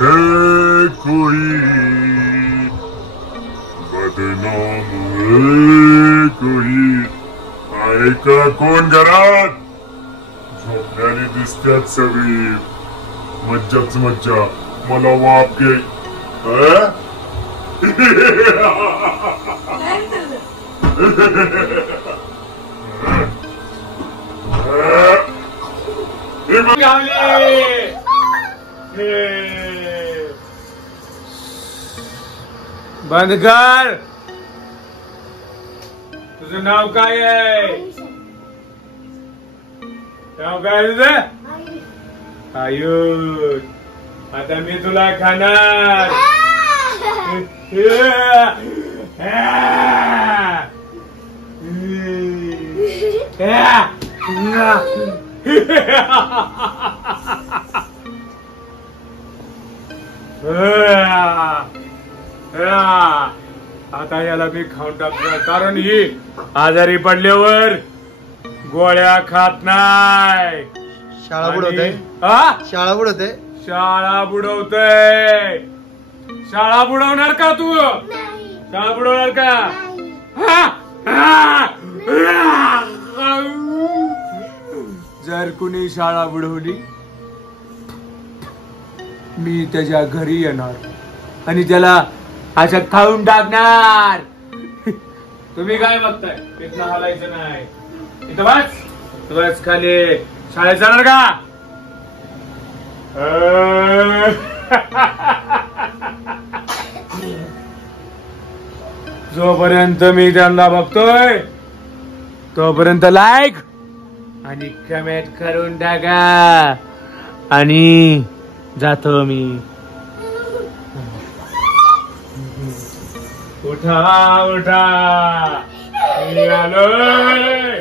कोई बदनाम है कोई आहे का कोण घरात? झोपण्याने दिसतात सगळी मज्जाच मज्जा मला वाप घे बंद कर. तुझं नाव काय आहे? नाव काय तुझं? आयुष. आता मी तुला खाणार. आता याला मी खाऊन टाकणार कारण ही आजारी पडल्यावर गोळ्या खात नाही. शाळा बुडवते. शाळा बुडवते. शाळा बुडवतय. शाळा बुडवणार का तू? शाळा बुडवणार का? जर कुणी शाळा बुडवली मी त्याच्या घरी येणार आणि त्याला असं खाऊन टाकणार. तुम्ही काय बघताय? तिथं हलायचं नाही. इथं बस. बस खाली. शाळेत जाणार का? जोपर्यंत मी त्यांना बघतोय तोपर्यंत लाईक आणि कमेंट करून टाका आणि जातो मी. उठा उठा मी आलोय.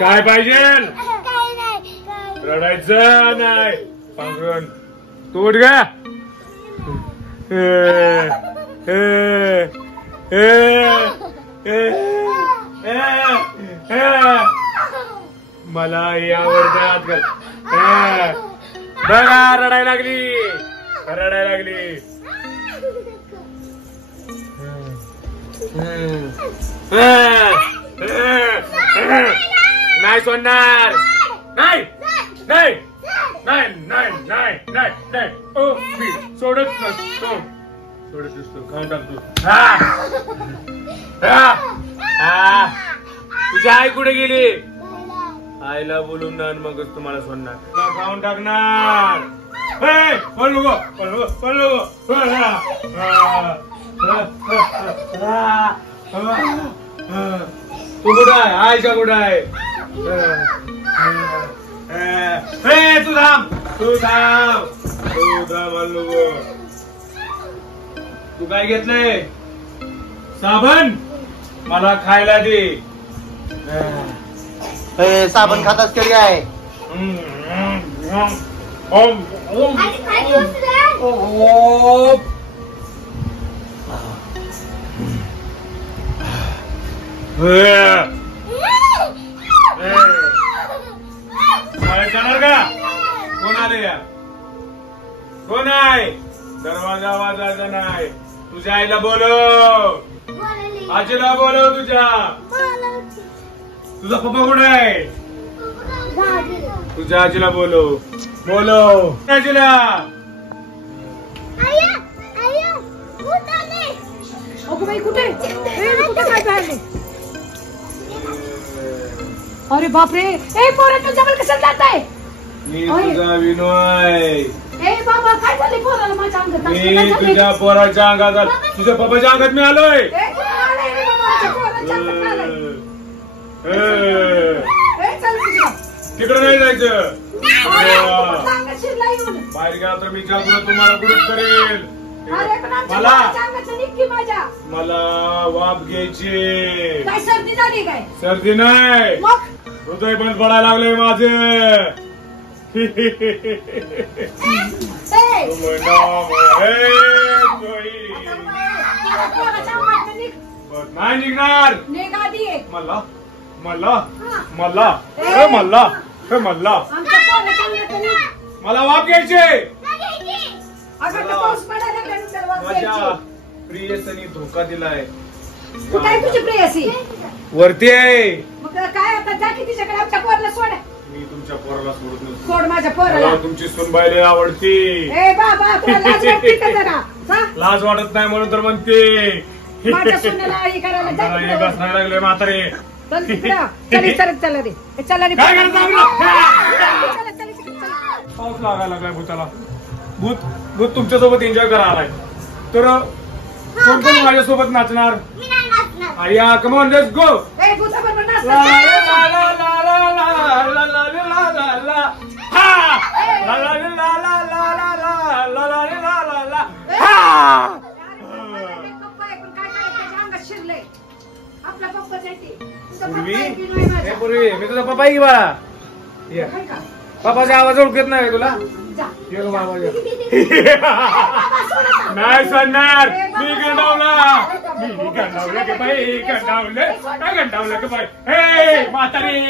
काय पाहिजे? रडायचं नाही. पांघरून तू उठ ग. मला यावर हात घाल. बघा रडायला लागली. रडायला लागली. नाही सोडणार. नाही नाही नाही नाही नाही नाही नाही. ओ मी सोडत नसतो. सोडत नसतो. खाऊन टाकतो. तुझी आई कुठे गेली? आईला बोलून ना मगच तुम्हाला सोडणार. खाऊन टाकणार. तू कुठं आहे? आईच्या कुठं आहे? तू थांब. तू थांब. तू थांब. तू काय घेतलंय? साबण. मला खायला दे. साबण खाताच कधी आहे? जाणार का? कोण आले या? कोण आहे? दरवाजा वाजायचा नाही. तुझ्या आईला बोलव. आजीला बोलव. तुझा पप्पा कुठे आहे? तुझ्या आजीला बोलव. बोलव आजीला. अरे बापरे. पोरांना जवळ कशाला जाताय? मी तुझा विनोय. बाबा काय झाले पोराला माझ्या अंगात? मी तुझ्या पोराच्या अंगात. तुझ्या पप्पाच्या अंगात मी आलोय. तिकडे नाही जायचं. बाहेर गेला तर मी जागृत तुम्हाला गुरुच करेल. मला वाफ घ्यायची. काय सर्दी झाली काय? सर्दी नाही. हृदय बंद पडायला लागलंय माझं. शुभ नाम है कोई. पोराच्या अंगातनं निघ. नाही निघणार. निघ आधी. मला मला मला हे मला हे मला आमच्या पोराच्या अंगातनं निघ. मला वाप घ्यायचे. अगं तर पाऊस पडायला लागला आणि त्याला वाफ माझ्या द्यायची. प्रियसनी धोका दिलाय. कुठं आहे तुझी प्रेयसी? वरती आहे. मग काय आता जा की तिच्याकडे आमच्या पोराला सोड. मी तुमच्या पोराला सोडत नसतो. सोड माझ्या पोराला. मला तुमची सुनबाई लय आवडती. ए बाबा तुला लाज वाटते का जरा? जा. लाज वाटत नाही म्हणून तर म्हणते. माझ्या सोन्याला हे करायला जा मला तिकडं. एक असणार लागले म्हातारे. चल तिकडं. चल सरक चला रे. चला रे. काय करता आपलं? चला, चला, चला. पाऊस लागायला लागलाय भूताला. भूत भूत तुमच्यासोबत एन्जॉय करायला आलाय. तर कोण कोण माझ्यासोबत नाचणार? आया कमॉन लेट्स गो. ए भूताबरोबर नाच. ला ला ला ला ला ला ला ला ला ला ला. हा ला ला ला ला ला ला ला ला ला ला ला ला. हा पप्पा आहे, पण काय करायचं, त्याच्या अंगात शिरलंय. आपला पप्पाच आहे ते. तुझा पूर्वी पप्पा आहे की नाही माझा? हे पूर्वी मी तुझा पप्पा आहे की बाळा. ये. आहे का? पप्पाचा आवाज ओळखत नाही तुला. जा. ये गं बाबा ये. नाही सोडणार. मी गंडावला. मी गंडावलं की बाई गंडावलं. काय गंडावलं की बाई. हे म्हातारी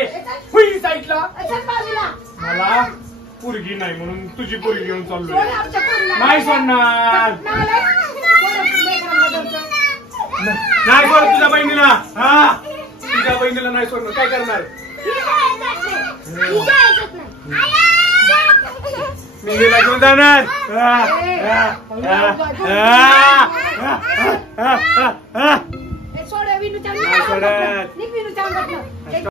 हुई साईडला. चल बाजूला. मला पोरगी नाही म्हणून तुझी पोरगी घेऊन सोड चाललोय. आमच्या पोरीला. नाही सोडणार. नालाय. सोड लेकरांना धरतो. नाही सोड तुझ्या बहिणीला. हा तुझ्या बहिणीला नाही सोडणार. काय करणार? मी हिला घेऊन जाणार. सोड विनूच्या नाही सोडत. अंगातनं. निघ विनूच्या अंगातनं.